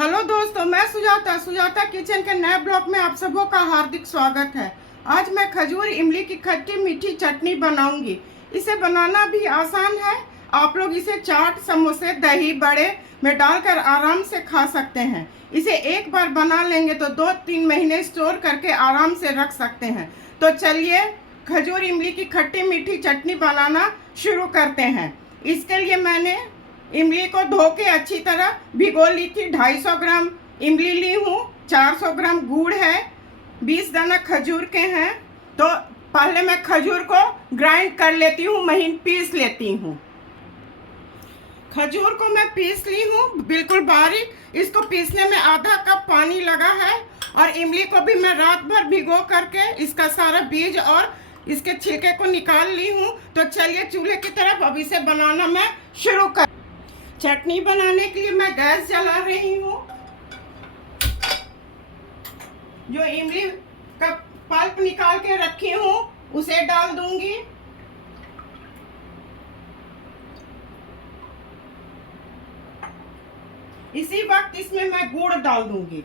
Hello दोस्तों, मैं Sujata kitchen के नए ब्लॉग में आप सबों का हार्दिक स्वागत है। आज मैं खजूर इमली की खट्टी मीठी चटनी बनाऊंगी। इसे बनाना भी आसान है। आप लोग इसे चाट, समोसे, दही बड़े में डालकर आराम से खा सकते हैं। इसे एक बार बना लेंगे तो 2-3 महीने स्टोर करके आराम से रख सकते हैं। तो चलिए खजूर इमली की खट्टी मीठी चटनी बनाना शुरू करते हैं। इसके लिए मैंने इमली को धो के अच्छी तरह भिगो ली थी। 250 ग्राम इमली ली हूँ, 400 ग्राम गुड़ है, 20 दाना खजूर के हैं। तो पहले मैं खजूर को ग्राइंड कर लेती हूँ, महीन पीस लेती हूँ। खजूर को मैं पीस ली हूँ बिल्कुल बारीक। इसको पीसने में आधा कप पानी लगा है। और इमली को भी मैं रात भर भिगो करके इसका सारा बीज और इसके छिलके को निकाल ली हूँ। तो चलिए चूल्हे की तरफ अब इसे बनाना मैं शुरू कर। चटनी बनाने के लिए मैं गैस जला रही हूँ। जो इमली का पल्प निकाल के रखी हूँ उसे डाल दूंगी। इसी वक्त इसमें मैं गुड़ डाल दूंगी।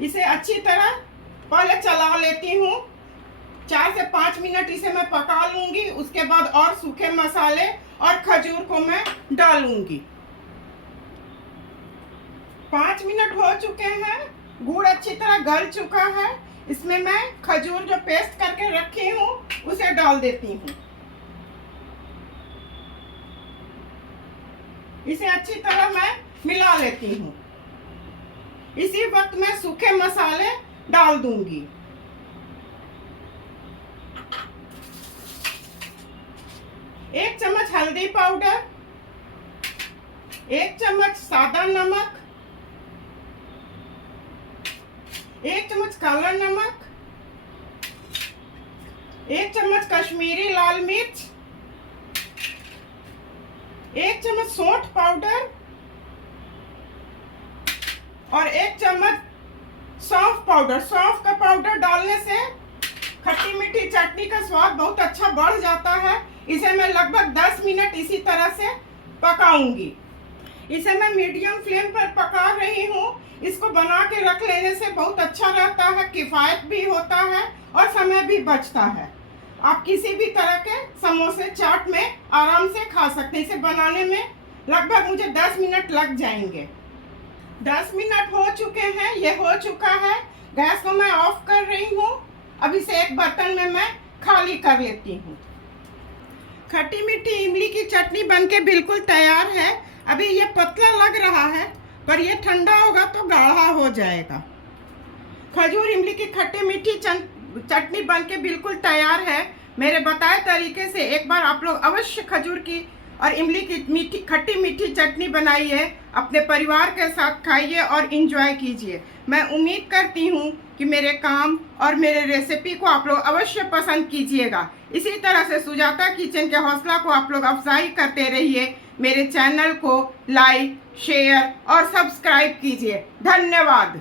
इसे अच्छी तरह पहले चला लेती हूँ। 4 से 5 मिनट इसे मैं पका लूंगी। उसके बाद और सूखे मसाले और खजूर को मैं डालूंगी। 5 मिनट हो चुके हैं। गुड़ अच्छी तरह गल चुका है। इसमें मैं खजूर जो पेस्ट करके रखी हूँ उसे डाल देती हूँ। इसे अच्छी तरह मैं मिला लेती हूँ। इसी वक्त मैं सूखे मसाले डाल दूंगी। 1 चम्मच हल्दी पाउडर, 1 चम्मच सादा नमक, 1 चम्मच काला नमक, 1 चम्मच कश्मीरी लाल मिर्च, 1 चम्मच सौंठ पाउडर और 1 चम्मच सौंफ पाउडर। सौंफ का पाउडर डालने से खट्टी मीठी चटनी का स्वाद बहुत अच्छा बढ़ जाता है। इसे मैं लगभग 10 मिनट इसी तरह से पकाऊंगी। इसे मैं मीडियम फ्लेम पर पका रही हूँ। इसको बना के रख लेने से बहुत अच्छा रहता है, किफ़ायत भी होता है और समय भी बचता है। आप किसी भी तरह के समोसे, चाट में आराम से खा सकते हैं। इसे बनाने में लगभग मुझे 10 मिनट लग जाएंगे। 10 मिनट हो चुके हैं। ये हो चुका है। गैस को मैं ऑफ कर रही हूँ। अब इसे एक बर्तन में मैं खाली कर लेती हूँ। खट्टी मीठी इमली की चटनी बनके बिल्कुल तैयार है। अभी ये पतला लग रहा है पर ये ठंडा होगा तो गाढ़ा हो जाएगा। खजूर इमली की खट्टी मीठी चटनी बनके बिल्कुल तैयार है। मेरे बताए तरीके से एक बार आप लोग अवश्य खजूर की और इमली की खट्टी मीठी चटनी बनाइए, अपने परिवार के साथ खाइए और इंजॉय कीजिए। मैं उम्मीद करती हूँ कि मेरे काम और मेरे रेसिपी को आप लोग अवश्य पसंद कीजिएगा। इसी तरह से सुजाता किचन के हौसला को आप लोग अफजाई करते रहिए। मेरे चैनल को लाइक, शेयर और सब्सक्राइब कीजिए। धन्यवाद।